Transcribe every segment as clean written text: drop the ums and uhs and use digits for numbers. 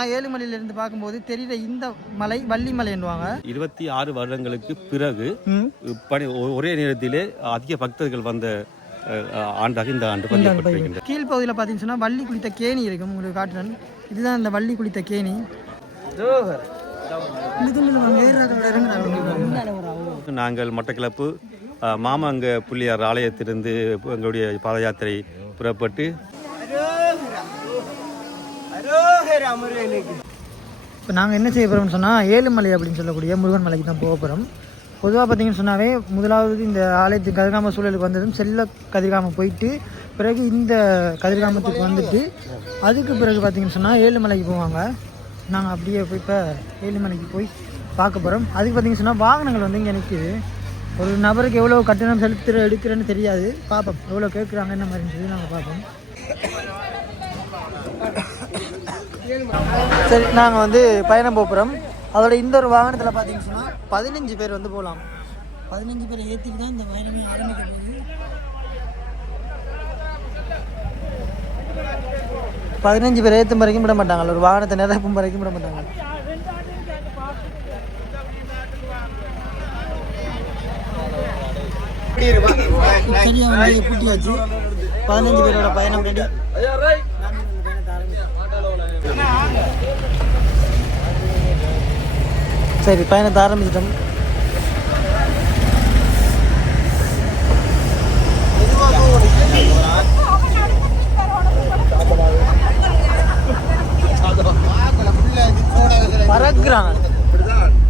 சொன்னால் ஏழுமலையிலிருந்து பார்க்கும்போது தெரிகிற இந்த மலை வள்ளிமலை என்பாங்க. 26 வருடங்களுக்கு பிறகு ஒரே நேரத்திலே அதிக பக்தர்கள் வந்த ஆண்டாக இந்த ஆண்டு பதியப்பட்டிருக்கின்றது. கீழ்ப்பகுதியில் பார்த்தீங்கன்னு சொன்னால் வள்ளி குளித்த கேணி இருக்கும், உங்களுக்கு காட்டுறேன். இதுதான் இந்த வள்ளி குளித்த கேணி. நாங்கள் மட்டக்களப்பு மாமங்க புள்ளியார் ஆலயத்திலிருந்து எங்களுடைய பாத யாத்திரை புறப்பட்டு இப்போ நாங்கள் என்ன செய்ய போகிறோம்னு சொன்னால் ஏழுமலை அப்படின்னு சொல்லக்கூடிய முருகன் மலைக்கு தான் போக போகிறோம். பொதுவாக பார்த்தீங்கன்னு சொன்னாவே முதலாவது இந்த ஆலயத்து கதிர்காம சூழலுக்கு வந்ததும் செல்ல கதிர்காமம் போயிட்டு பிறகு இந்த கதிர்காமத்துக்கு வந்துட்டு அதுக்கு பிறகு பார்த்தீங்கன்னு சொன்னால் ஏழுமலைக்கு போவாங்க. நாங்கள் அப்படியே போய் இப்போ ஏழுமலைக்கு போய் பார்க்க போகிறோம். அதுக்கு பார்த்தீங்கன்னு சொன்னால் வாகனங்கள் வந்து இங்கே நிற்கிது. ஒரு நபருக்கு எவ்வளோ கட்டணம் எடுக்கிறேன்னு தெரியாது, பார்ப்போம் எவ்வளோ கேட்குறாங்க என்ன மாதிரின்னு சொல்லி நாங்கள் பார்ப்போம். சரி, நாங்கள் வந்து பயணம் போகிறோம். அதோட இந்த ஒரு வாகனத்தில் பார்த்தீங்கன்னு சொன்னால் 15 பேர் வந்து போகலாம். 15 பேரை ஏற்றிட்டு தான் இந்த பயணமே ஆரம்பிக்க போகுது. 15 பேர் ஏற்றும் வரைக்கும் விட மாட்டாங்க, ஒரு வாகனத்தை நிரப்பும் வரைக்கும் விட மாட்டாங்க. சரியாக வந்து கூட்டியாச்சு. 15 பேரோட பயணம் ரெடி. சரி, பயணத்தை ஆரம்பிச்சிட்டோம்.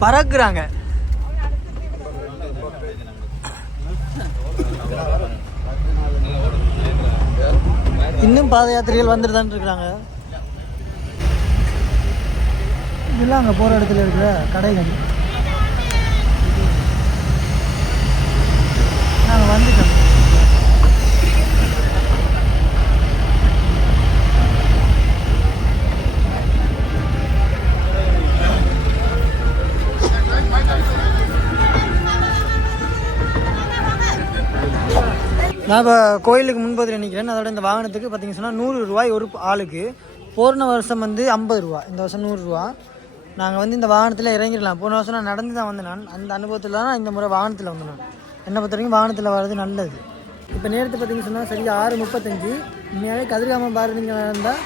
பறக்குறாங்க. இன்னும் பாத யாத்திரைகள் வந்துட்டு தான் இருக்கிறாங்க. இதெல்லாம் அங்கே போகிற இடத்துல இருக்கிற கடைகள். நாங்கள் வந்துட்டோம். நான் இப்போ கோயிலுக்கு முன்பதில் நிற்கிறேன். அதோட இந்த வாகனத்துக்கு பார்த்தீங்கன்னு சொன்னால் 100 ரூபாய் ஒரு ஆளுக்கு. போன வருஷம் வந்து 50 ரூபா, இந்த வருஷம் 100 ரூபா. நாங்கள் வந்து இந்த வாகனத்தில் இறங்கிடலாம். போன வருஷம் நான் நடந்து தான் வந்தேன். நான் அந்த அனுபவத்தில் தான் இந்த முறை வாகனத்தில் வந்தேன். நான் என்னை பொறுத்த வரைக்கும் வாகனத்தில் வர்றது நல்லது. இப்போ நேரத்தை பார்த்தீங்கன்னு சொன்னால் சரி 6:35. உண்மையாகவே கதிர்காமம் பாரதிங்க இருந்தால்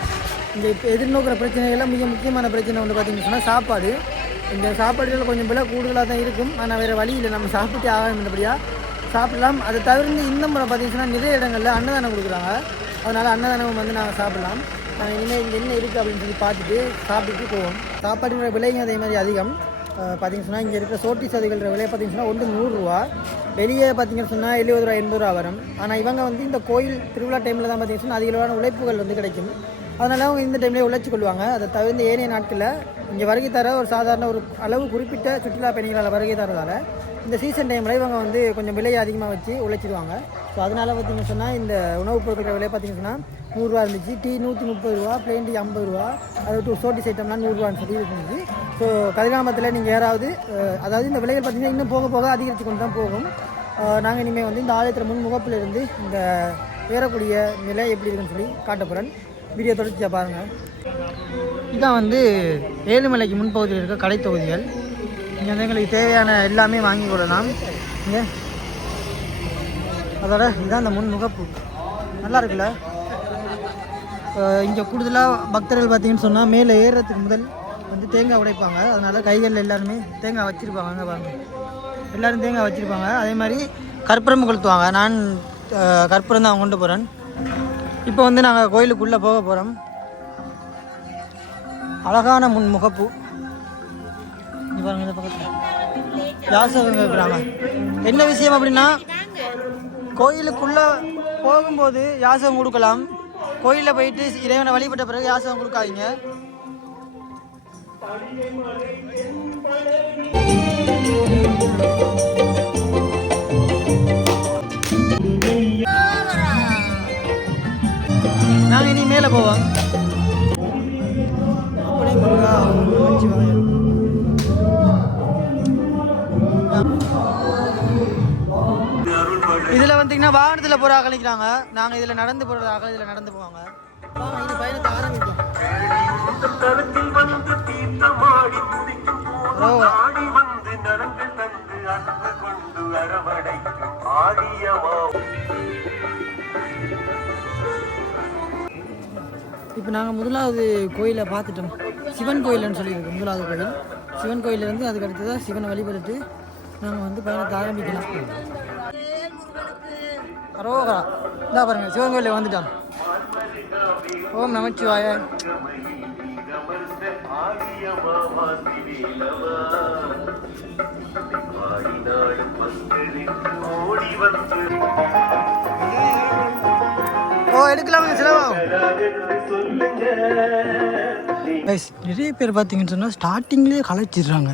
இந்த இப்போ எதிர்நோக்கிற பிரச்சனைகள்லாம் மிக முக்கியமான பிரச்சனை வந்து பார்த்தீங்கன்னு சொன்னால் சாப்பாடு. இந்த சாப்பாடுகள் கொஞ்சம் விலை கூடுதலாக தான் இருக்கும். ஆனால் வேறு வழி இல்லை, நம்ம சாப்பிட்டு ஆகணுன்றபடியாக சாப்பிடலாம். அதை தவிர்த்து இந்த முறை பார்த்தீங்கன்னா நிறைய இடங்களில் அன்னதானம் கொடுக்குறாங்க. அதனால் அன்னதானம் வந்து நாங்கள் சாப்பிடலாம். நாங்கள் இனிமேல் இங்கே என்ன இருக்குது அப்படின்னு சொல்லி பார்த்துட்டு சாப்பிட்டுட்டு போவோம். சாப்பாடுங்கிற விலைங்க அதே மாதிரி அதிகம். பார்த்தீங்கன்னு சொன்னால் இங்கே இருக்கிற சோட்டி சதைகள விலை பார்த்தீங்கன்னு சொன்னால் ஒன்று 100 ரூபா. வெளியே பார்த்தீங்கன்னு சொன்னால் 70 ரூபா 80 ரூபா வரும். ஆனால் இவங்க வந்து இந்த கோயில் திருவிழா டைமில் தான் பார்த்தீங்கன்னு சொன்னால் அதிகளவான உழைப்புகள் வந்து கிடைக்கும். அதனால் அவங்க இந்த டைம்லேயே உழைச்சி கொள்வாங்க. அதை தவிர்த்து ஏனைய நாட்களில் இங்கே வருகை தர ஒரு சாதாரண ஒரு அளவு குறிப்பிட்ட சுற்றுலா பயணிகளால் வருகை தரதால் இந்த சீசன் டைமில் இவங்க வந்து கொஞ்சம் விலையை அதிகமாக வச்சு உழைச்சிடுவாங்க. ஸோ அதனால் பார்த்திங்கன்னு சொன்னால் இந்த உணவுப் பொருட்கள் விலை பார்த்திங்கன்னு சொன்னால் 100 ரூபா இருந்துச்சு. டீ 130 ரூபா, பிளெயின் டீ 50 ரூபா, அது சோட்டிஸ் ஐட்டம்லாம் 100 ரூபான்னு சொல்லி இருந்துச்சு. ஸோ கதிர்காமத்தில் நீங்கள் யாராவது அதாவது இந்த விலைகள் பார்த்திங்கன்னா இன்னும் போக போக அதிகரித்து கொண்டு தான் போகும். நாங்கள் இனிமேல் வந்து இந்த ஆலயத்தில் முகப்பில் இருந்து இந்த ஏறக்கூடிய நிலை எப்படி இருக்குன்னு சொல்லி காட்ட போகிறேன். வீடியோ தொடர்ச்சியாக பாருங்கள். இதான் வந்து ஏழுமலைக்கு முன்பகுதியில் இருக்க கடை தொகுதிகள். இங்கே வந்து எங்களுக்கு தேவையான எல்லாமே வாங்கி கொள்ளலாம். இங்கே அதோட இதுதான் அந்த முகப்பு, நல்லா இருக்குல்ல. இங்கே கூடுதலாக பக்தர்கள் பார்த்தீங்கன்னு சொன்னால் மேலே ஏறுறதுக்கு முதல் வந்து தேங்காய் உடைப்பாங்க. அதனால் கைகளில் எல்லாருமே தேங்காய் வச்சுருப்பாங்க. அங்கே பாருங்கள், எல்லோரும் தேங்காய் வச்சுருப்பாங்க. அதே மாதிரி கற்பூரம் கொளுத்துவாங்க. நான் கற்பூரம் தான் கொண்டு போகிறேன். இப்போ வந்து நாங்கள் கோயிலுக்குள்ளே போக போகிறோம். அழகான முகப்பு இங்கே பாருங்கள். இந்த பக்கத்தில் யாசகம் இருக்கிறாங்க. என்ன விஷயம் அப்படின்னா, கோயிலுக்குள்ளே போகும்போது யாசகம் கொடுக்கலாம். கோயிலில் போயிட்டு இறைவனை வழிபட்ட பிறகு யாசகம் கொடுக்காதீங்க. நாங்கள் இனி மேலே போவோம். அப்படியே முருகா வச்சு வாங்க. இதில் வந்தீங்கன்னா வாகனத்தில் போகிற அகலிக்கிறாங்க. நாங்கள் இதில் நடந்து போகிற இதில் நடந்து போவாங்க. வாங்க இந்த பயணத்தை ஆரம்பிப்போம். இப்போ நாங்கள் முதலாவது கோயிலை பார்த்துட்டோம். சிவன் கோயில்னு சொல்லியிருக்கோம். முதலாவது கோயில் சிவன் கோயிலேருந்து அதுக்கு அடுத்ததாக சிவனை வழிபட்டு நாங்கள் வந்து பயணத்தை ஆரம்பிக்கலாம். அரோகரா இந்தா பாருங்க சிவன் கோயிலுக்கு வந்துட்டோம். ஓம் நமச்சிவாய. ஓ எடுக்கலாமுங்க செலவாகும். நிறைய பேர் பார்த்தீங்கன்னு சொன்னால் ஸ்டார்டிங்லேயே கலைச்சிடுறாங்க.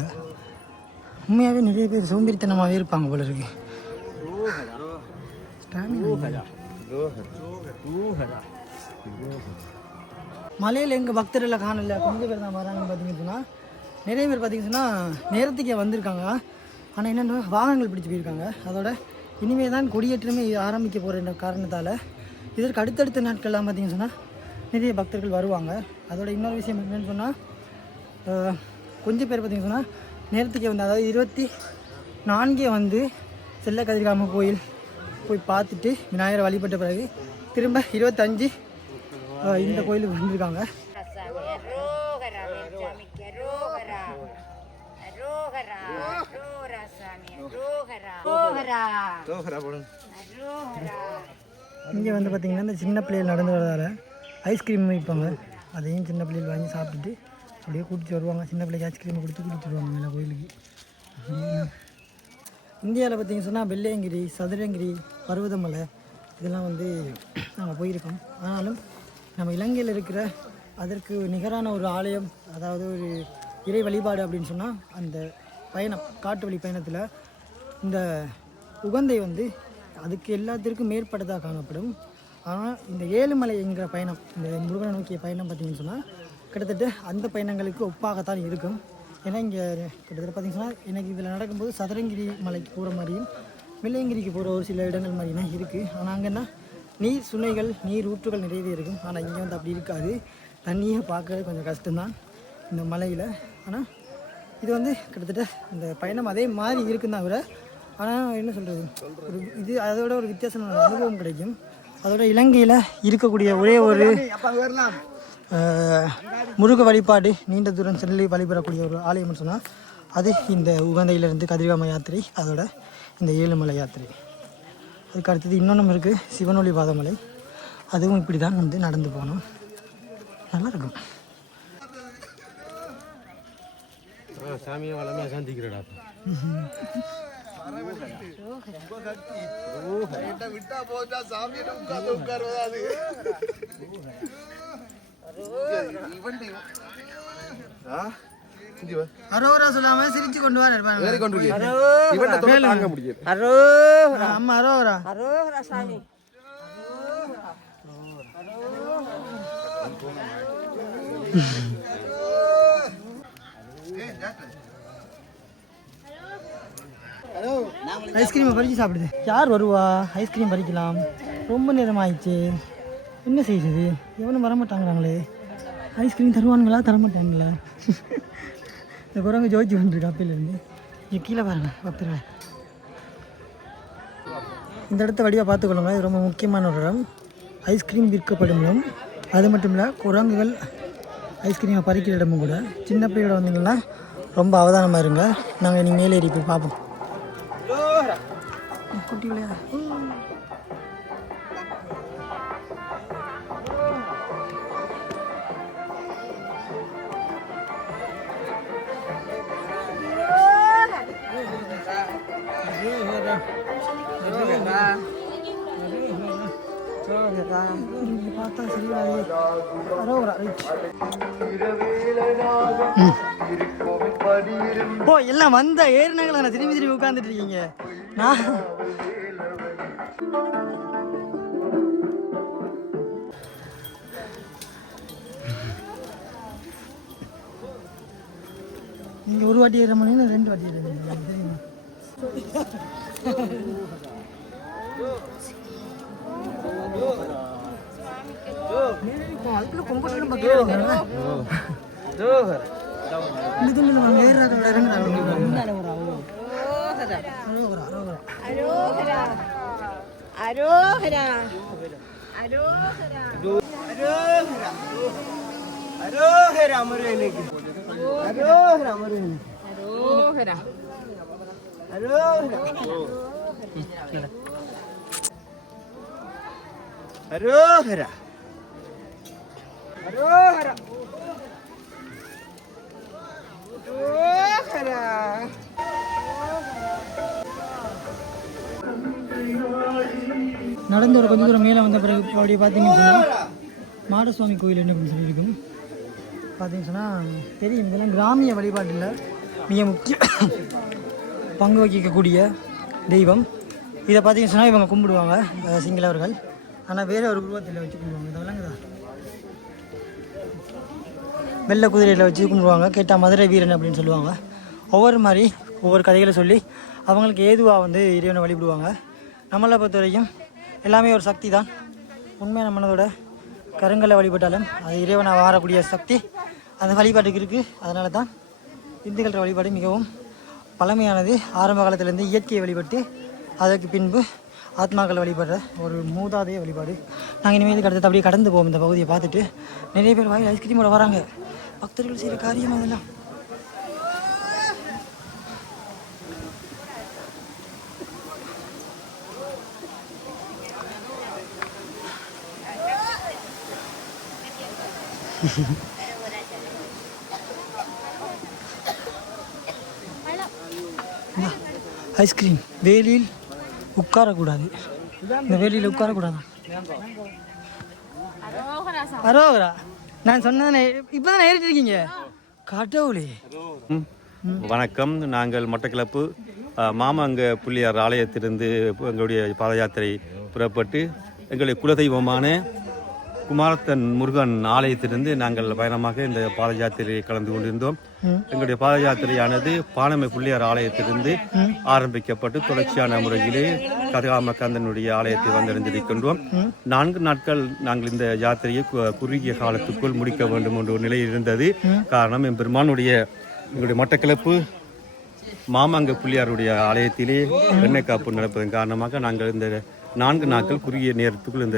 உண்மையாகவே நிறைய பேர் சோம்பேறித்தனமாகவே இருப்பாங்க போல இருக்கு. மலையில் எங்கள் பக்தர்களை காணல கொஞ்சம் பேர் தான் வராங்கன்னு பார்த்தீங்கன்னு சொன்னால் நிறைய பேர் பார்த்தீங்கன்னு சொன்னால் நேரத்துக்கே வந்திருக்காங்க. ஆனால் என்னென்னா வாகனங்கள் பிடிச்சி போயிருக்காங்க. அதோட இனிமேல் தான் கொடியேற்றமே ஆரம்பிக்க போகிற காரணத்தால் இதற்கு அடுத்தடுத்த நாட்கள்லாம் பார்த்தீங்கன்னு சொன்னால் நிறைய பக்தர்கள் வருவாங்க. அதோட இன்னொரு விஷயம் என்னென்னு சொன்னால் கொஞ்சம் பேர் பார்த்தீங்கன்னு சொன்னால் நேரத்துக்கே வந்து அதாவது 24 வந்து செல்ல கதிர்காம கோயில் போய் பார்த்துட்டு விநாயகரை வழிபட்ட பிறகு திரும்ப 25 இந்த கோயிலுக்கு வந்திருக்காங்க. இங்கே வந்து பார்த்திங்கன்னா இந்த சின்ன பிள்ளைகள் நடந்து வரதால் ஐஸ்கிரீம் வைப்பாங்க. அதையும் சின்ன பிள்ளைகள் வாங்கி சாப்பிட்டுட்டு அப்படியே கூட்டிட்டு வருவாங்க. சின்ன பிள்ளைக்கு ஐஸ்கிரீம் கொடுத்து கூட்டிட்டு வருவாங்க மேலே கோயிலுக்கு. இந்தியாவில் பார்த்திங்க சொன்னால் வெள்ளையங்கிரி, சதுரங்கிரி, பர்வதமலை இதெல்லாம் வந்து நாங்கள் போயிருக்கோம். ஆனாலும் நம்ம இலங்கையில் இருக்கிற அதற்கு நிகரான ஒரு ஆலயம், அதாவது ஒரு இறை வழிபாடு அப்படின்னு சொன்னால் அந்த பயணம், காட்டு வழி பயணத்தில் இந்த உகந்தை வந்து அதுக்கு எல்லாத்திற்கும் மேற்பட்டதாக காணப்படும். ஆனால் இந்த ஏழுமலை என்கிற பயணம், இந்த முருகனை நோக்கிய பயணம் பார்த்திங்கன்னு சொன்னால் கிட்டத்தட்ட அந்த பயணங்களுக்கு ஒப்பாகத்தான் இருக்கும். ஏன்னா இங்கே கிட்டத்தட்ட பார்த்திங்கன்னா எனக்கு இதில் நடக்கும்போது சதுரங்கிரி மலைக்கு போகிற மாதிரியும் வெள்ளையங்கிரிக்கு போகிற ஒரு சில இடங்கள் மாதிரி தான் இருக்குது. ஆனால் அங்கன்னா நீர் சுனைகள், நீர் ஊற்றுகள் நிறையவே இருக்கும். ஆனால் இங்கே வந்து அப்படி இருக்காது. தண்ணியை பார்க்கறது கொஞ்சம் கஷ்டம்தான் இந்த மலையில். ஆனால் இது வந்து கிட்டத்தட்ட இந்த பயணம் அதே மாதிரி இருக்குன்னு தான் விட, ஆனால் என்ன சொல்கிறது, ஒரு இது அதோட ஒரு வித்தியாசமான அனுபவம் கிடைக்கும். அதோட இலங்கையில் இருக்கக்கூடிய ஒரே ஒரு முருக வழிபாடு, நீண்ட தூரம் செல்லி வழிபடக்கூடிய ஒரு ஆலயம்னு சொன்னால் அது இந்த உகந்தையிலிருந்து கதிர்காம யாத்திரை, அதோட இந்த ஏழுமலை யாத்திரை. அதுக்கு அடுத்தது இன்னொன்றும் இருக்குது, சிவனொளி பாதமலை. அதுவும் இப்படி தான் வந்து நடந்து போகணும். நல்லாயிருக்கும். சாமியை வளமையாக சந்திக்கிறடா. அரோரா சொல்லாம சிரிச்சு கொண்டு வர அம்மா. அரோரா அரோரா சாமி. ஐஸ்கிரீமை பறிச்சு சாப்பிடுது. யார் வருவா? ஐஸ்கிரீம் பறிக்கலாம். ரொம்ப நேரம் ஆயிடுச்சு. என்ன செய்யுது? எவனும் வரமாட்டாங்கிறாங்களே. ஐஸ்கிரீம் தருவானுங்களா தரமாட்டாங்களா? இந்த குரங்கு ஜோதிச்சு வந்துருக்கு அப்பையிலேருந்து. இங்கே கீழே பாருங்க பத்திரம். இந்த இடத்த வடிவாக பார்த்துக்கொள்ளுங்க. இது ரொம்ப முக்கியமான ஒரு இடம். ஐஸ்கிரீம் விற்கப்படும் இடம். அது மட்டும் இல்லை, குரங்குகள் ஐஸ்கிரீமை பறிக்கிற இடமும் கூட. சின்ன பிள்ளையோட வந்தீங்கன்னா ரொம்ப அவதானமாக இருங்க. நாங்கள் இனி மேலே ஏறி போய் பார்ப்போம். குட்டி விளையா பார்த்தா சரியா. ஓ எல்லாம் வந்த ஏறினாங்களா? நான் திரும்பி திரும்பி உட்காந்துட்டு இருக்கீங்க. நான் நீங்க ஒரு வாட்டி ஏற மணி 2 வாட்டி ஏற அதுக்குள்ள கொம்பட்டலும் பார்த்துருக்காங்க. இது அங்கே ஏறாங்க இறங்குறாங்க. அரோகரா முருகனுக்கு அரோகரா முருகன் அரோகரா அரோகரா அரோகரா அரோகரா அரோகரா. நடந்து ஒரு கொஞ்சம் தூரம் மேலே வந்த பிறகு அப்படி பார்த்தீங்கன்னா மாடசுவாமி கோயில் என்ன அப்படின்னு சொல்லியிருக்கும். பார்த்தீங்கன்னு சொன்னால் தெரியும், இதெல்லாம் கிராமிய வழிபாட்டில் மிக முக்கிய பங்கு வகிக்கக்கூடிய தெய்வம். இதை பார்த்தீங்கன்னு சொன்னால் இவங்க கும்பிடுவாங்க சிங்களவர்கள். ஆனால் வேறு ஒரு உருவத்தில் வச்சு கும்பிடுவாங்க. இதை விளங்குதா? வெள்ளை குதிரையில் வச்சு கும்பிடுவாங்க. கேட்டால் மதுரை வீரன் அப்படின்னு சொல்லுவாங்க. ஒவ்வொரு மாதிரி ஒவ்வொரு கதைகளை சொல்லி அவங்களுக்கு ஏதுவாக வந்து இறைவனை வழிபடுவாங்க. நம்மளை பொறுத்த வரைக்கும் எல்லாமே ஒரு சக்தி தான். உண்மையான மனதோட கருங்கலை வழிபட்டாலும் அது இறைவனை வாரக்கூடிய சக்தி அந்த வழிபாட்டுக்கு இருக்குது. அதனால தான் இந்துக்கள வழிபாடு மிகவும் பழமையானது. ஆரம்ப காலத்திலேருந்து இயற்கையை வழிபட்டு அதற்கு பின்பு ஆத்மாக்களை வழிபடுற ஒரு மூதாதைய வழிபாடு. நாங்கள் இனிமேல் அடுத்து அப்படியே கடந்து போவோம். இந்த பகுதியை பார்த்துட்டு நிறைய பேர் வாயில் ஐஸ்கிரீமோட வராங்க. பக்தர்கள் செய்கிற காரியம் அதெல்லாம். ஐஸ்கிரீம் வேலியில் உட்காரக்கூடாது. இந்த வேலியில் உட்காரக்கூடாது. அரோகரா நான் சொன்னதை இப்போ தான் ஏறிட்டுருக்கீங்க. கடவுளே வணக்கம். நாங்கள் மட்டக்களப்பு மாமாங்க புள்ளியார் ஆலயத்திலிருந்து எங்களுடைய பாத யாத்திரை புறப்பட்டு எங்களுடைய குலதெய்வமான குமாரத்தன் முருகன் ஆலயத்திலிருந்து நாங்கள் பயணமாக இந்த பாத யாத்திரையை கலந்து கொண்டிருந்தோம். எங்களுடைய பாத யாத்திரையானது பானமை புள்ளியார் ஆலயத்திலிருந்து ஆரம்பிக்கப்பட்டு தொடர்ச்சியான முறையிலே கதிராமகந்தனுடைய ஆலயத்தை வந்தடைந்திருக்கின்றோம். 4 நாட்கள் நாங்கள் இந்த யாத்திரையை குறுகிய காலத்துக்குள் முடிக்க வேண்டும் என்ற ஒரு நிலை இருந்தது. காரணம் எம்பெருமானுடைய எங்களுடைய மட்டக்களப்பு மாமாங்க புள்ளியாருடைய ஆலயத்திலே எண்ணெய் காப்பு நடப்பதன் காரணமாக நாங்கள் இந்த 4 நாட்கள் குறுகிய நேரத்துக்குள் இந்த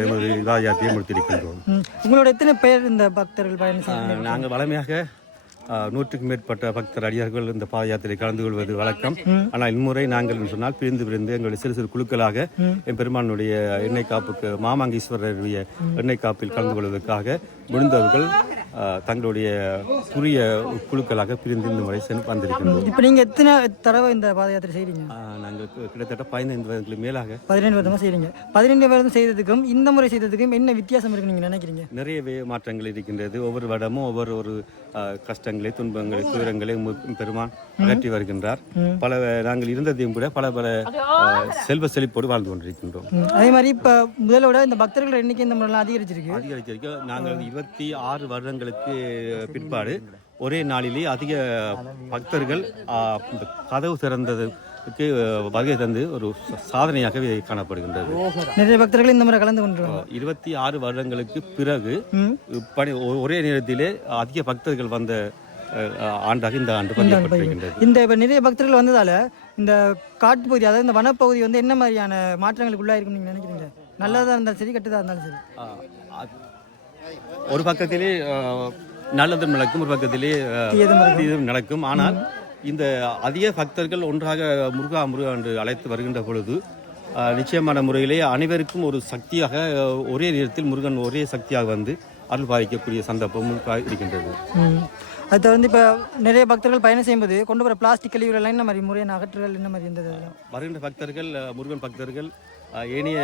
யாத்திரையை முடித்திருக்கின்றோம். உங்களோட எத்தனை பேர் இந்த பக்தர்கள் பயணம்? நாங்கள் வளமையாக 100க்கும் மேற்பட்ட பக்தர் அடியார்கள் இந்த பாத யாத்திரை கலந்து கொள்வது வழக்கம். ஆனால் இம்முறை நாங்கள் சொன்னால் பிரிந்து எங்களுடைய சிறு சிறு குழுக்களாக என் பெருமானுடைய எண்ணெய் காப்புக்கு மாமாங்கீஸ்வரருடைய எண்ணெய் காப்பில் கலந்து கொள்வதற்காக முடிந்தவர்கள் தங்களுடைய குறுகிய குழுக்களாக பிரிந்து இந்த முறை வந்திருக்கின்றோம். இப்போ நீங்கள் எத்தனை தடவை இந்த பாத யாத்திரை செய்கிறீங்க? நாங்கள் கிட்டத்தட்ட 15 வருடங்களுக்கு மேலாக 15 வருடமாக செய்கிறீங்க. 15 வருடம் செய்ததுக்கும் இந்த முறை செய்ததுக்கும் என்ன வித்தியாசம் இருக்குன்னு நீங்கள் நினைக்கிறீங்க? நிறையவே மாற்றங்கள் இருக்கின்றது. ஒவ்வொரு வருடமும் ஒவ்வொரு கஷ்டங்களை, துன்பங்களை, துயரங்களை பெருமான் அகற்றி வருகின்றார். பல நாங்கள் இருந்ததையும் கூட பல செல்வ செழிப்போடு வாழ்ந்து கொண்டிருக்கின்றோம். அதே மாதிரி இப்போ முதலோட இந்த பக்தர்கள் எண்ணிக்கை இந்த முறையில் அதிகரிச்சிருக்கு. நாங்கள் 26 வருடங்களுக்கு பிற்பாடு ஒரே நாளிலே அதிக பக்தர்கள் கதவு திறந்ததுக்கு வகை தந்து ஒரு சாதனையாகவே காணப்படுகின்றது. நிறைய பக்தர்கள் இந்த முறை கலந்து கொண்டிருக்காங்க. 26 வருடங்களுக்கு பிறகு ஒரே நேரத்திலே அதிக பக்தர்கள் வந்த ஆண்டாக இந்த ஆண்டு பதியப்பட்டிருக்கின்றது. இந்த இப்போ நிறைய பக்தர்கள் வந்ததால இந்த காட்டு பகுதி, அதாவது இந்த வனப்பகுதி வந்து என்ன மாதிரியான மாற்றங்களுக்கு உள்ளாயிருக்கும் நீங்க நினைக்கிறீங்க? நல்லதா இருந்தாலும் சரி, கெட்டதா இருந்தாலும் சரி. ஒரு பக்கத்திலே நல்லதும் நடக்கும், ஒரு பக்கத்திலே தீதும் நடக்கும். ஆனால் இந்த அதிக பக்தர்கள் ஒன்றாக முருகா என்று அழைத்து வருகின்ற பொழுது நிச்சயமான முறையிலே அனைவருக்கும் ஒரு சக்தியாக ஒரே நேரத்தில் முருகன் ஒரே சக்தியாக வந்து அருள் பாதிக்கக்கூடிய சந்தர்ப்பமும் இருக்கின்றது. அது வந்து இப்போ நிறைய பக்தர்கள் பயணம் செய்யும்போது கொண்டு வர பிளாஸ்டிக் கழிவுகள் என்ன மாதிரி முறையான அகற்றுகள் என்ன மாதிரி இருந்தது? வருகின்ற பக்தர்கள், முருகன் பக்தர்கள் ஏனைய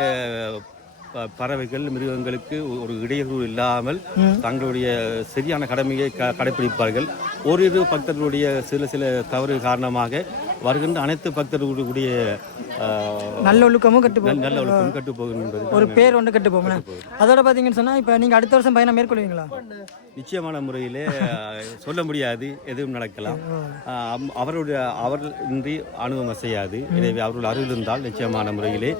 பறவைகள், மிருகங்களுக்கு ஒரு இடையூறு இல்லாமல் தங்களுடைய சரியான கடமையை கடைபிடிப்பார்கள். ஓரிரு பக்தர்களுடைய சில தவறு காரணமாக வருகின்ற அனைத்து பக்தர்களுடைய நல்லொழுக்கமும் கட்டு போகின்றது. ஒரு பேர் ஒன்று கட்டு போகணும். அதோட பார்த்தீங்கன்னு சொன்னால் இப்போ நீங்கள் அடுத்த வருஷம் பயணம் மேற்கொள்வீங்களா? நிச்சயமான முறையிலே சொல்ல முடியாது, எதுவும் நடக்கலாம். அவர்கள் இன்றி அனுபவம் செய்யாது. எனவே அவர்கள் அருள் இருந்தால் நிச்சயமான முறையிலே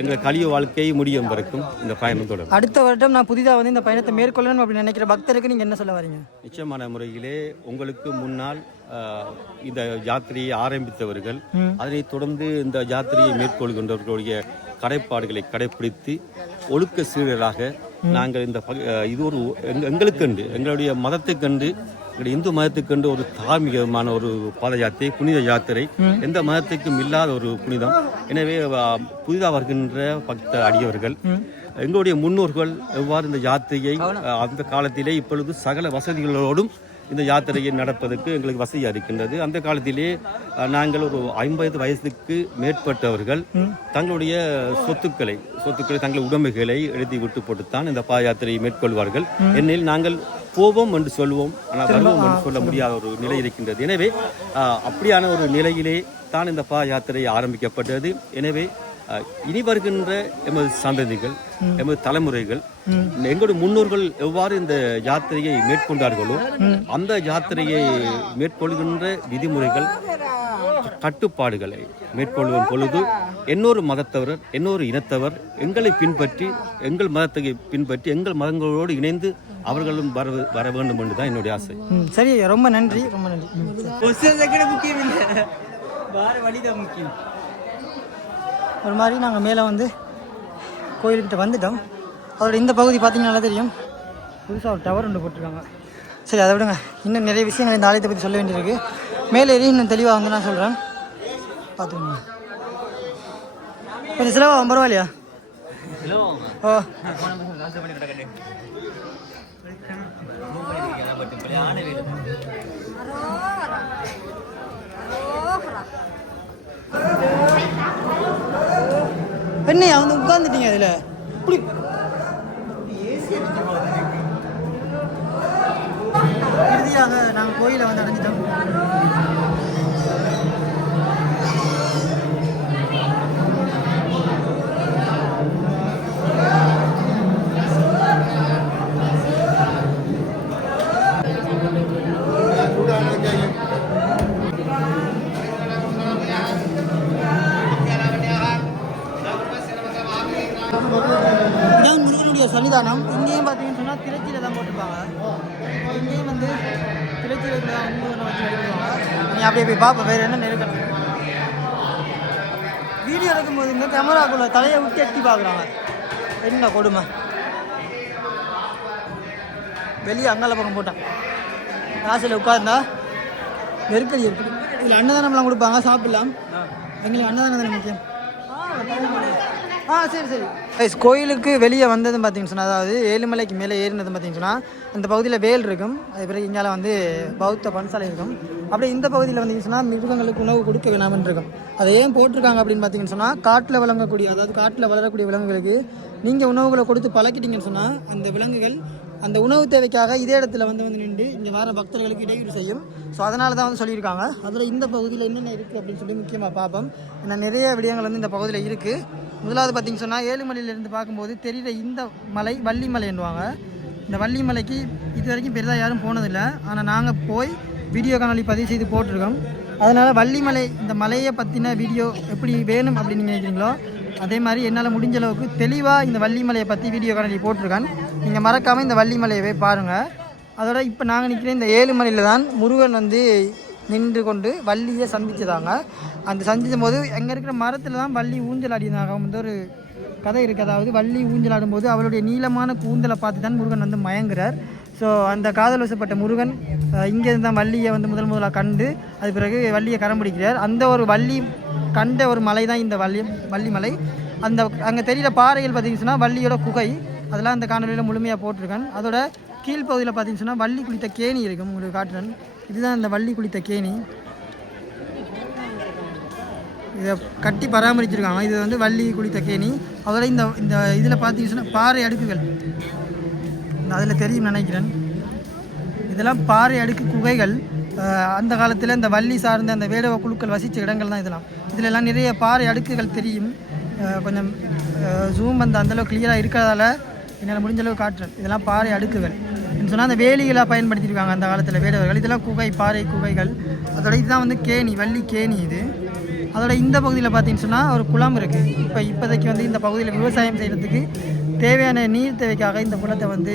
எங்கள் கலிய வாழ்க்கை முடியும் வரைக்கும் இந்த பயணம் தொடரும். அடுத்த வருடம் நான் புதிதாக வந்து இந்த பயணத்தை மேற்கொள்ளணும் அப்படின்னு நினைக்கிற பக்தருக்கு நீங்கள் என்ன சொல்ல வரீங்க? நிச்சயமான முறையிலே உங்களுக்கு முன்னால் இந்த யாத்திரையை ஆரம்பித்தவர்கள், அதனைத் தொடர்ந்து இந்த யாத்திரையை மேற்கொள்கின்றவர்களுடைய கடைப்பாடுகளை கடைப்பிடித்து ஒழுக்க சீரராக நாங்கள் இந்த இது ஒரு எங்களுக்கென்று, எங்களுடைய மதத்துக்கென்று, எங்களுடைய இந்து மதத்துக்கென்று ஒரு தார்மீகமான ஒரு பாத யாத்திரை, புனித யாத்திரை, எந்த மதத்துக்கும் இல்லாத ஒரு புனிதம். எனவே புதிதாக வருகின்ற பக்த அடியவர்கள், எங்களுடைய முன்னோர்கள் எவ்வாறு இந்த யாத்திரையை அந்த காலத்திலே இப்பொழுது சகல வசதிகளோடும் இந்த யாத்திரையை நடப்பதற்கு எங்களுக்கு வசதியாக இருக்கின்றது. அந்த காலத்திலே நாங்கள் ஒரு 50 வயசுக்கு மேற்பட்டவர்கள் தங்களுடைய சொத்துக்களை தங்கள் உடைமைகளை எழுதி விட்டு போட்டுத்தான் இந்த பாத யாத்திரையை மேற்கொள்வார்கள். ஏனெனில் நாங்கள் போவோம் என்று சொல்வோம், ஆனால் வருவோம் என்று சொல்ல முடியாத ஒரு நிலை இருக்கின்றது. எனவே அப்படியான ஒரு நிலையிலே தான் இந்த பாத யாத்திரை ஆரம்பிக்கப்பட்டது. எனவே இனி வருகின்ற எமது சந்ததிகள், எமது தலைமுறைகள், எங்களுடைய முன்னோர்கள் எவ்வாறு இந்த யாத்திரையை மேற்கொண்டார்களோ அந்த யாத்திரையை மேற்கொள்கின்ற விதிமுறைகள், கட்டுப்பாடுகளை மேற்கொள்ளும் பொழுது இன்னொரு மதத்தவர், இன்னொரு இனத்தவர் எங்களை பின்பற்றி, எங்கள் மதத்தை பின்பற்றி, எங்கள் மதங்களோடு இணைந்து அவர்களும் வர வேண்டும் என்றுதான் என்னுடைய ஆசை. சரி, ரொம்ப நன்றி, ரொம்ப நன்றி. முக்கியம். ஒரு மாதிரி நாங்கள் மேலே வந்து கோயில்கிட்ட வந்துட்டோம். அதோட இந்த பகுதி பார்த்தீங்கன்னா நல்லா தெரியும், புதுசாக ஒரு டவர் ஒன்று போட்டிருக்காங்க. சரி, அதை விடுங்க. இன்னும் நிறைய விஷயங்கள் இந்த ஆலயத்தை பற்றி சொல்ல வேண்டியிருக்கு. மேலே ஏறி இன்னும் தெளிவாக வந்து நான் சொல்கிறேன், பார்த்துக்கோங்க. கொஞ்சம் செலவாகும், பரவாயில்லையா? ஓ, பெண்ணையா வந்து உட்கார்ந்துட்டீங்க அதில் இப்படி இறுதியாக நாங்கள் கோயிலை வந்து அடைஞ்சிட்டோம். இதான் முருகனுடைய சன்னிதானம். இங்கேயும் பார்த்தீங்கன்னு சொன்னால் திரைச்சீலை தான் போட்டிருப்பாங்க. இங்கேயும் வந்து திரைச்சீலை தான் முருகனை வச்சு எடுத்துருவாங்க. நீ அப்படியே போய் பார்ப்போம், வேறு என்ன நெருக்கம். வீடியோ எடுக்கும்போது இங்கே கேமராக்குள்ள தலையை விட்டு எட்டி பார்க்குறாங்க. என்ன கொடுமை. வெளியே அங்கால பக்கம் போட்டான். காசில் உட்கார்ந்தா நெருக்கடி இருக்குது. இதில் அன்னதானம்லாம் கொடுப்பாங்க, சாப்பிடலாம். எங்களுக்கு அன்னதானம் தானே முக்கியம். சரி சரி. கோயிலுக்கு வெளியே வந்ததுன்னு பார்த்தீங்கன்னு சொன்னால், அதாவது ஏழுமலைக்கு மேலே ஏறினதுன்னு பார்த்தீங்கன்னு சொன்னால் அந்த பகுதியில் வேல் இருக்கும். அது பிறகு இங்கால வந்து பௌத்த பன்சாலை இருக்கும். அப்படியே இந்த பகுதியில் வந்தீங்கன்னு சொன்னால் மிருகங்களுக்கு உணவு கொடுக்க வேணாமல் இருக்கும். அதை ஏன் போட்டிருக்காங்க அப்படின்னு பார்த்தீங்கன்னு சொன்னால், காட்டில் வழங்கக்கூடிய, அதாவது காட்டில் வளரக்கூடிய விலங்குகளுக்கு நீங்கள் உணவுகளை கொடுத்து பழக்கிட்டீங்கன்னு சொன்னால் அந்த விலங்குகள் அந்த உணவு தேவைக்காக இதே இடத்துல வந்து நின்று இங்கே வர பக்தர்களுக்கு இடையூறு செய்யும். ஸோ அதனால தான் வந்து சொல்லியிருக்காங்க. அதில் இந்த பகுதியில் என்னென்ன இருக்குது அப்படின்னு சொல்லி முக்கியமாக பார்ப்போம். ஏன்னா நிறைய விடயங்கள் வந்து இந்த பகுதியில் இருக்குது. முதலாவது பார்த்திங்க சொன்னால், ஏழுமலையிலேருந்து பார்க்கும்போது தெரிகிற இந்த மலை வள்ளிமலை என்னுவாங்க. இந்த வள்ளிமலைக்கு இது வரைக்கும் பெரிதாக யாரும் போனதில்லை. ஆனால் நாங்கள் போய் வீடியோ காணொலி பதிவு செய்து போட்டிருக்கோம். அதனால் வள்ளிமலை இந்த மலையை பற்றின வீடியோ எப்படி வேணும் அப்படின்னு நீங்கள் நினைக்கிறீங்களோ அதே மாதிரி என்னால் முடிஞ்ச அளவுக்கு தெளிவாக இந்த வள்ளிமலையை பற்றி வீடியோ காணொலி போட்டிருக்கேன். நீங்கள் மறக்காமல் இந்த வள்ளிமலையவே பாருங்கள். அதோட இப்போ நாங்கள் நிற்கிற இந்த ஏழுமலையில் தான் முருகன் வந்து நின்று கொண்டு வள்ளியை சந்திச்சதாங்க. அந்த சந்திக்கும் போது அங்கே இருக்கிற மரத்தில் தான் வள்ளி ஊஞ்சல் ஆடினாங்க. வந்து ஒரு கதை இருக்குது. அதாவது வள்ளி ஊஞ்சல் ஆடும்போது அவளுடைய நீளமான கூந்தலை பார்த்து தான் முருகன் வந்து மயங்குறார். ஸோ அந்த காதல் வசப்பட்ட முருகன் இங்கேருந்து தான் வள்ளியை வந்து முதலாக கண்டு அது பிறகு வள்ளியை கரம் பிடிக்கிறார். அந்த ஒரு வள்ளி கண்ட ஒரு மலை தான் இந்த வள்ளிமலை. அந்த அங்கே தெரிகிற பாறைகள் பார்த்திங்கன்னு சொன்னால் வள்ளியோட குகை. அதெல்லாம் அந்த காணொலியில் முழுமையாக போட்டிருக்கேன். அதோட கீழ்ப்பகுதியில் பார்த்திங்கன்னு சொன்னால் வள்ளி குளித்த கேணி இருக்கும். உங்களுக்கு காட்டுறேன். இதுதான் இந்த வள்ளி குளித்த கேணி. இதை கட்டி பராமரிச்சிருக்காங்க. இது வந்து வள்ளி குளித்த கேணி. அதோட இந்த இந்த இதில் பார்த்தீங்கன்னு சொன்னால் பாறை அடுக்குகள் அதில் தெரியும் நினைக்கிறேன். இதெல்லாம் பாறை அடுக்கு குகைகள். அந்த காலத்தில் இந்த வள்ளி சார்ந்த அந்த வேடவ குழுக்கள் வசித்த இடங்கள் தான் இதெல்லாம். இதிலெல்லாம் நிறைய பாறை அடுக்குகள் தெரியும். கொஞ்சம் ஜூம் வந்து அந்தளவு கிளியராக இருக்கிறதால என்னால் முடிஞ்ச அளவு காட்டுறேன். இதெல்லாம் பாறை அடுக்குகள் சொன்னால் அந்த வேலிகளாக பயன்படுத்தியிருக்காங்க அந்த காலத்தில் வேடவர்கள். இதெல்லாம் குகை, பாறை குகைகள். அதோட இதுதான் வந்து கேணி, வள்ளி கேணி. இது அதோட இந்த பகுதியில் பார்த்தீங்கன்னு சொன்னால் ஒரு குளம் இருக்குது. இப்போதைக்கு வந்து இந்த பகுதியில் விவசாயம் செய்கிறதுக்கு தேவையான நீர் தேவைக்காக இந்த குளத்தை வந்து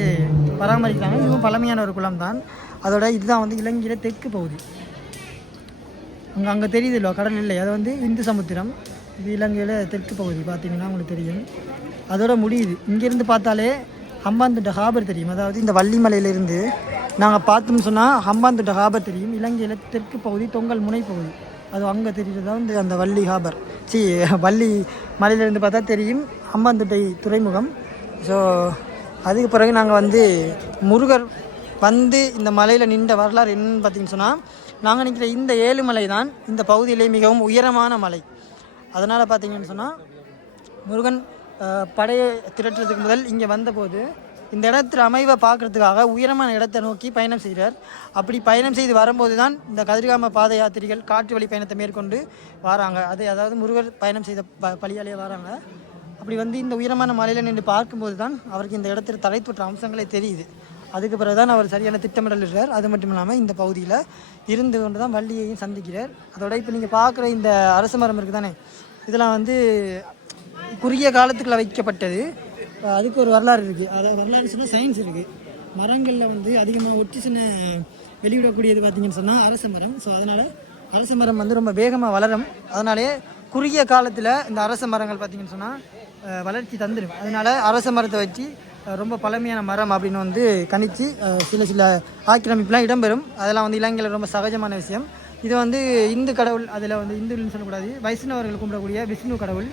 பராமரிக்கிறாங்க. இதுவும் பழமையான ஒரு குளம் தான். அதோட இதுதான் வந்து இலங்கையில் தெற்கு பகுதி. அங்கே தெரியுது இல்லை, கடல் இல்லை, அது வந்து இந்து சமுத்திரம். இது இலங்கையில் தெற்கு பகுதி பார்த்தீங்கன்னா உங்களுக்கு தெரியும். அதோட முடியுது. இங்கேருந்து பார்த்தாலே ஹம்பாந்தோட்டை ஹாபர் தெரியும். அதாவது இந்த வள்ளிமலையிலேருந்து நாங்கள் பார்த்தோம்னு சொன்னால் ஹம்பாந்தோட்டை ஹாபர் தெரியும். இலங்கையில் தெற்கு பகுதி தொங்கல் முனை பகுதி, அது அங்கே தெரியுது தான் வந்து அந்த வள்ளி ஹாபர். வள்ளி மலையிலேருந்து பார்த்தா தெரியும் ஹம்பாந்தோட்டை துறைமுகம். ஸோ அதுக்கு பிறகு நாங்கள் வந்து முருகர் வந்து இந்த மலையில் நின்ற வரலாறு என்னன்னு பார்த்தீங்கன்னு சொன்னால், நாங்கள் நிற்கிற இந்த ஏழுமலை தான் இந்த பகுதியிலே மிகவும் உயரமான மலை. அதனால் பார்த்தீங்கன்னு சொன்னால் முருகன் படையை திரட்டுறதுக்கு முதல் இங்கே வந்தபோது இந்த இடத்துல அமைவை பார்க்குறதுக்காக உயரமான இடத்தை நோக்கி பயணம் செய்கிறார். அப்படி பயணம் செய்து வரும்போது தான் இந்த கதிர்காம பாத யாத்திரிகள் காற்று வழி பயணத்தை மேற்கொண்டு வராங்க. அதாவது முருகர் பயணம் செய்த பழியாலேயே வராங்க. அப்படி வந்து இந்த உயரமான மலையில் நின்று பார்க்கும்போது தான் அவருக்கு இந்த இடத்துல தலைத்தொற்ற அம்சங்களே தெரியுது. அதுக்கு பிறகு தான் அவர் சரியான திட்டமிடல் இருக்கிறார். அது மட்டும் இல்லாமல் இந்த பகுதியில் இருந்து கொண்டு தான் வள்ளியையும் சந்திக்கிறார். அதோட இப்போ நீங்கள் பார்க்குற இந்த அரச மரம் இருக்குது தானே, இதெல்லாம் வந்து குறுகிய காலத்துக்குள்ள வைக்கப்பட்டது. அதுக்கு ஒரு வரலாறு இருக்குது. அதாவது வரலாறு சொன்னால் சயின்ஸ் இருக்குது. மரங்களில் வந்து அதிகமாக ஒட்டிசனை வெளியிடக்கூடியது பார்த்திங்கன்னு சொன்னால் அரச மரம். ஸோ அதனால் அரச மரம் வந்து ரொம்ப வேகமாக வளரும். அதனாலே குறுகிய காலத்தில் இந்த அரச மரங்கள் பார்த்திங்கன்னு சொன்னால் வளர்ச்சி தந்துடும். அதனால் அரச மரத்தை வச்சு ரொம்ப பழமையான மரம் அப்படின்னு வந்து கணித்து சில ஆக்கிரமிப்புலாம் இடம்பெறும். அதெல்லாம் வந்து இலங்கையில் ரொம்ப சகஜமான விஷயம். இது வந்து இந்து கடவுள், அதில் வந்து இந்துன்னு சொல்லக்கூடாது, வைஷ்ணவர்கள் கும்பிடக்கூடிய விஷ்ணு கடவுள்.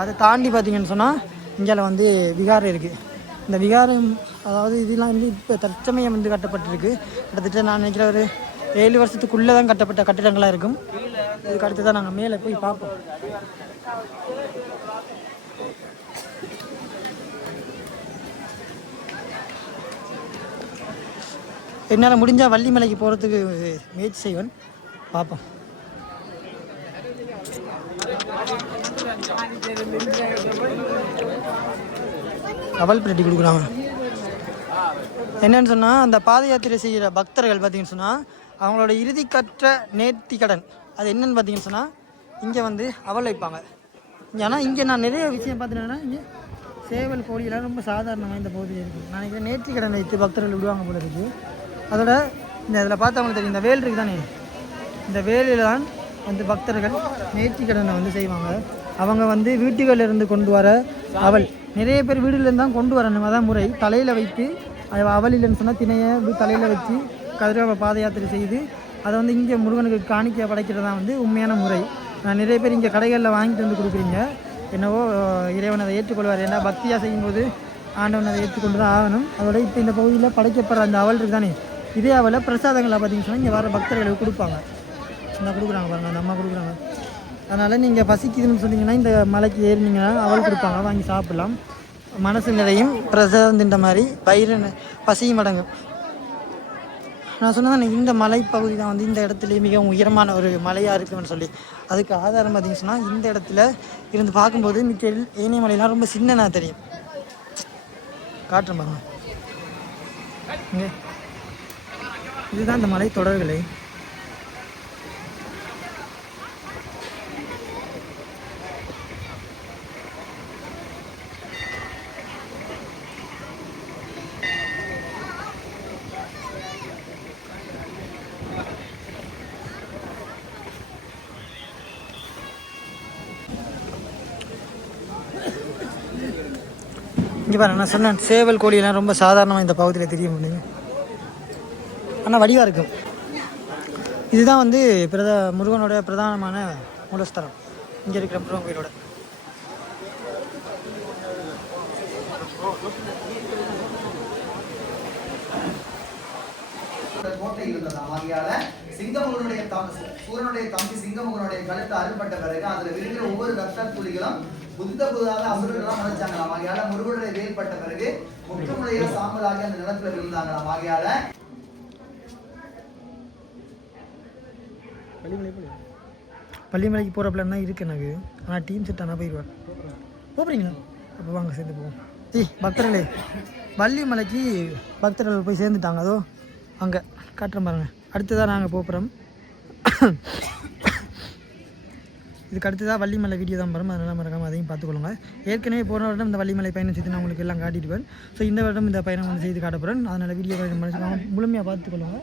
அதை தாண்டி பார்த்திங்கன்னு சொன்னால் இங்கே வந்து விகாரம் இருக்குது. இந்த விகாரம் அதாவது இதெல்லாம் வந்து இப்போ தற்சமயம் வந்து கட்டப்பட்டிருக்கு. கிட்டத்தட்ட நான் நினைக்கிற ஒரு 7 வருஷத்துக்குள்ளே தான் கட்டப்பட்ட கட்டிடங்களாக இருக்கும். இதுக்கு அடுத்து தான் நாங்கள் மேலே போய் பார்ப்போம். என்னால் முடிஞ்சால் வள்ளிமலைக்கு போகிறதுக்கு முயற்சி செய்வேன், பார்ப்போம். கவல் பிரட்டி கொடுக்குறாங்க. என்னன்னு சொன்னால் அந்த பாத யாத்திரை செய்கிற பக்தர்கள் பார்த்தீங்கன்னு சொன்னால் அவங்களோட இறுதிக்கற்ற நேர்த்தி கடன் அது என்னென்னு பார்த்தீங்கன்னு சொன்னால் இங்கே வந்து அவல் வைப்பாங்க. ஏன்னா இங்கே நான் நிறைய விஷயம் பார்த்துட்டேன்னா இங்கே சேவல் கோழியெல்லாம் ரொம்ப சாதாரணமாக இந்த பகுதியில் இருக்குது. நான் நினைக்கிறேன் நேர்த்தி கடன் வைத்து பக்தர்கள் விடுவாங்க போல இருக்குது. அதோட இந்த இதில் பார்த்தவங்களுக்கு தெரியும், இந்த வேல் இருக்குது தானே, இந்த வேலில் தான் வந்து பக்தர்கள் நேர்த்தி கடனை வந்து செய்வாங்க. அவங்க வந்து வீட்டுகளில் இருந்து கொண்டு வர அவல் நிறைய பேர் வீடுலேருந்து தான் கொண்டு வரணும். அதான் முறை. தலையில் வைத்து அவல் இல்லைன்னு சொன்னால் திணையை தலையில் வச்சு கதிரவ பாத யாத்திரை செய்து அதை வந்து இங்கே முருகனுக்கு காணிக்க படைக்கிறது தான் வந்து உண்மையான முறை. நிறைய பேர் இங்கே கடைகளில் வாங்கிட்டு வந்து கொடுக்குறீங்க. என்னவோ இறைவன் அதை ஏற்றுக்கொள்வார். ஏன்னா பக்தியாக செய்யும்போது ஆண்டவன் அதை ஏற்றுக்கொண்டு தான் ஆகணும். அதோட இப்போ இந்த பகுதியில் படைக்கப்படுற அந்த அவல் இருக்குது தானே, இதே அவலை பிரசாதங்களை பார்த்தீங்கன்னு சொன்னால் இங்கே வர பக்தர்களுக்கு கொடுப்பாங்க. இந்த கொடுக்குறாங்க பாருங்கள், அந்த அம்மா கொடுக்குறாங்க. அதனால் நீங்கள் பசிக்குதுன்னு சொன்னீங்கன்னா இந்த மலைக்கு ஏறினீங்கன்னா அவல் கொடுப்பாங்க, வாங்கி சாப்பிடலாம். மனசு நிறையும், பிரசாதம் தின்ற மாதிரி வயிறு பசியும் அடங்கும். நான் சொன்னேன் இந்த மலைப்பகுதி தான் வந்து இந்த இடத்துல மிகவும் உயரமான ஒரு மலையாக இருக்குன்னு சொல்லி. அதுக்கு ஆதாரம் பார்த்தீங்கன்னு சொன்னால் இந்த இடத்துல இருந்து பார்க்கும்போது மிக்க ஏனைய மலையெல்லாம் ரொம்ப சின்னதாக தெரியும். காட்டுறேன் பாருங்க, இங்கே இதுதான் இந்த மலை தொடர்களே. இங்கே பாருங்க, நான் சொன்னேன் சேவல் கோழியெல்லாம் ரொம்ப சாதாரணமாக இந்த பகுதியில் தெரிய முடியுங்க. ஆனால் வடிவாக இருக்கும். இதுதான் வந்து முருகனோட பிரதானமான மூலஸ்தலம் இங்கே இருக்கிற முருகன் கோயிலோட. கோட்டை இருந்ததாம். ஆகையால சிங்கமுகனுடைய சூரனுடைய தம்பி சிங்கமுகனுடைய கழுத்து அறுபட்ட பிறகு அதுல விழுகிற ஒவ்வொரு ரத்த துளிகளும் புதிதாக அசுரர்களாம் நினைச்சாங்களாம். ஆகையால முருகனுடைய வேல்பட்ட பிறகு முற்றமுடைய சாம்பலாகி அந்த நிலத்துல விழுந்தாங்களாம். ஆகையால பள்ளிமலைக்கு போகிற பிளான் தான் இருக்குது எனக்கு. ஆனால் டீம் செட் ஆனால் போயிடுவார். போகிறீங்களா? அப்போ வாங்க சேர்ந்து போவோம். பக்தர்களே, வள்ளிமலைக்கு பக்தர்கள் போய் சேர்ந்துட்டாங்க. அதோ அங்கே காட்டுறேன் பாருங்கள். அடுத்து தான் நாங்கள் போகிறோம். இதுக்கு அடுத்ததாக வள்ளிமலை வீடியோ தான் வரும், அதனால் மறக்காமல் அதையும் பார்த்துக்கொள்ளுங்க. ஏற்கனவே போன வருடம் இந்த வள்ளிமலை பயணம் செய்து நான் உங்களுக்கு எல்லாம் காட்டிடுவேன். ஸோ இந்த வருடம் இந்த பயணம் வந்து செய்து காட்ட போகிறேன். அதனால் வீடியோ பயணம் முழுமையாக பார்த்துக்கொள்ளுங்க.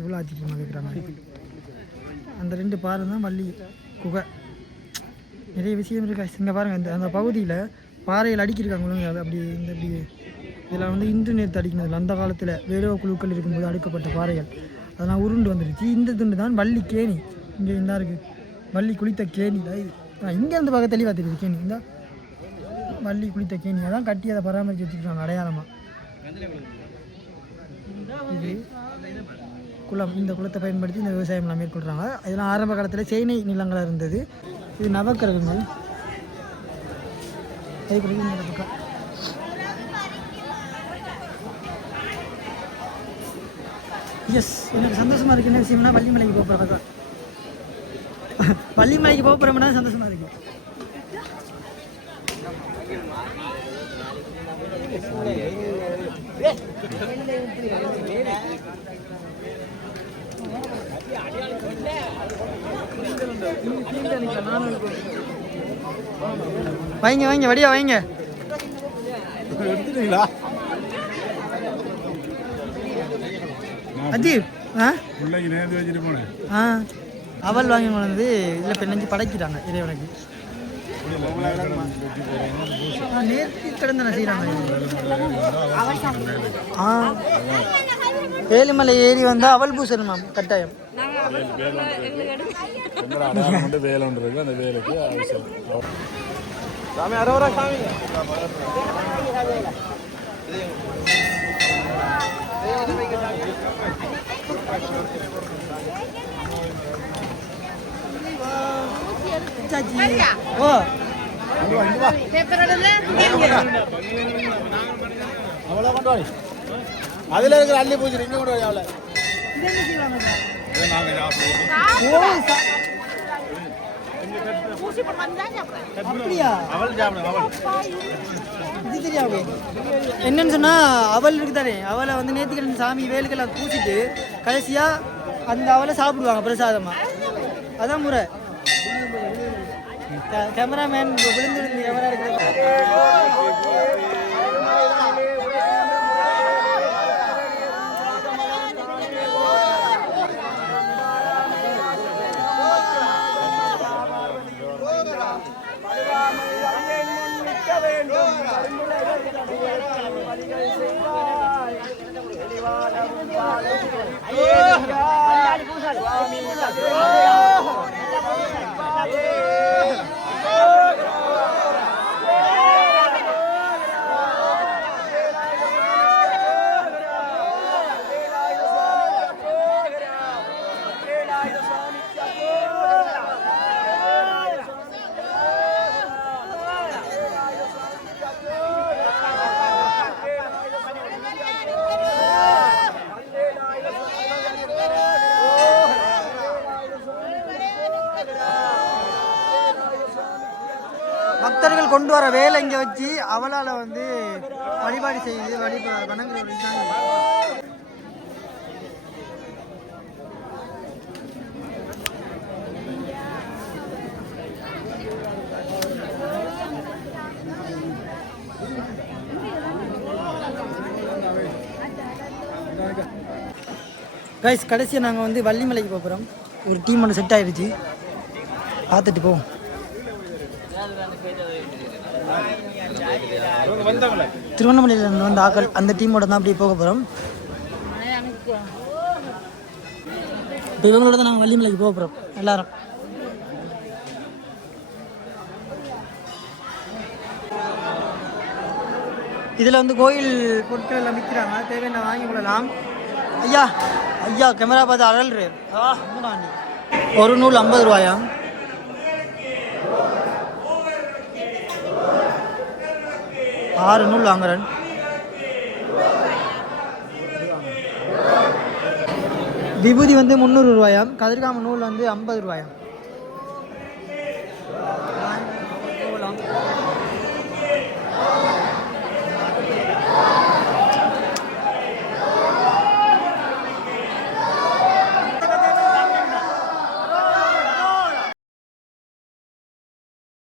இவ்வளோ ஆச்சரியமாக கேட்குறாங்க. அந்த 2 பாறை தான் வள்ளி குகை. நிறைய விஷயம் இருக்கா இங்கே பாருங்கள். அந்த பகுதியில் பாறையில் அடிக்கிருக்காங்க. அது அப்படி இந்த அப்படி இதில் வந்து இன்று நேற்று அடிக்கணும். அந்த காலத்தில் வேடோ குழுக்கள் இருக்கும்போது அடுக்கப்பட்ட பாறைகள் அதெல்லாம் உருண்டு வந்துடுச்சு. இந்த துண்டு தான் வள்ளி கேணி. இங்கே இந்த இருக்குது வள்ளி குளித்த கேணி தான் இது. இங்கே இருந்து பார்க்க தெளிவாக தெரியுது கேணி. இந்த வள்ளி குளித்த கேணி அதான் கட்டி அதை பராமரித்து வச்சுருக்காங்க அடையாளமாக. இது குளம். இந்த குளத்தை பயன்படுத்தி இந்த விவசாயம்லாம் மேற்கொள்கிறாங்க. இதெல்லாம் ஆரம்ப காலத்தில் சேனை நிலங்களாக இருந்தது. இது நவக்கிரகங்கள். பக்கம் எஸ், எனக்கு சந்தோஷமாக இருக்குது. என்ன விஷயம்னா வள்ளிமலைக்கு போக போகிறோம். வள்ளிமலைக்கு போக போகிறோம்னா சந்தோஷமாக இருக்குது. வைங்க வைங்க வடியா வைங்க. எடுத்துட்டீங்களா? அஜீப் பிள்ளைக்கு நேர்ந்து வச்சுட்டு போனேன். அவல் வாங்கி வந்து இதில் பெண்ணஞ்சு படைக்கிறாங்க இறைவனுக்கு. நேர்த்தி கிடந்தன செய்கிறாங்க. வேலுமலை ஏறி வந்தால் அவல் பூசணுமாம் கட்டாயம். வேலை ஒன்று இருக்கு, அந்த வேலைக்கு அவசியம். சாமி அரோரா சாமி ஓ அதுல இருக்கிற அள்ளி பூச்சி இங்க கூட எவ்வளோ அப்படியா? இது தெரியாது. என்னன்னு சொன்னா அவல் இருக்குதானே, அவளை வந்து நேர்த்திக்கடன் சாமி வேலுக்கெல்லாம் பூசிட்டு கடைசியா அந்த அவளை சாப்பிடுவாங்க பிரசாதமா. அதான் முறை. கேமராமேன் விழுந்து கேமரா இருக்கிறது. பக்தர்கள் கொண்டு வர வேலை இங்கே வச்சு அவளால் வந்து வழிபாடு செய்து வணங்குற. கைஸ் கடைசியாக நாங்கள் வந்து வள்ளிமலைக்கு போகிறோம். ஒரு டீம் ஒன்று செட் ஆகிடுச்சு, பார்த்துட்டு போவோம். திருவண்ணாமலையிலேருந்து வந்து ஆக்கள் அந்த டீமோட தான் அப்படியே போக போகிறோம். இப்போ இவங்களோட தான் நாங்கள் வள்ளிமலைக்கு போக போகிறோம் எல்லாரும். இதில் வந்து கோயில் பொருட்கள் எல்லாம் விற்கிறாங்க, தேவையான வாங்கி கொள்ளலாம். ஐயா ஐயா கேமரா பார்த்து அழல்று. ஒரு நூல் 50 ரூபாயாம். ஆறு நூல் வாங்குறேன். விபூதி வந்து 300 ரூபாயாம். கதிர்காம நூல் வந்து 50 ரூபாயாம்.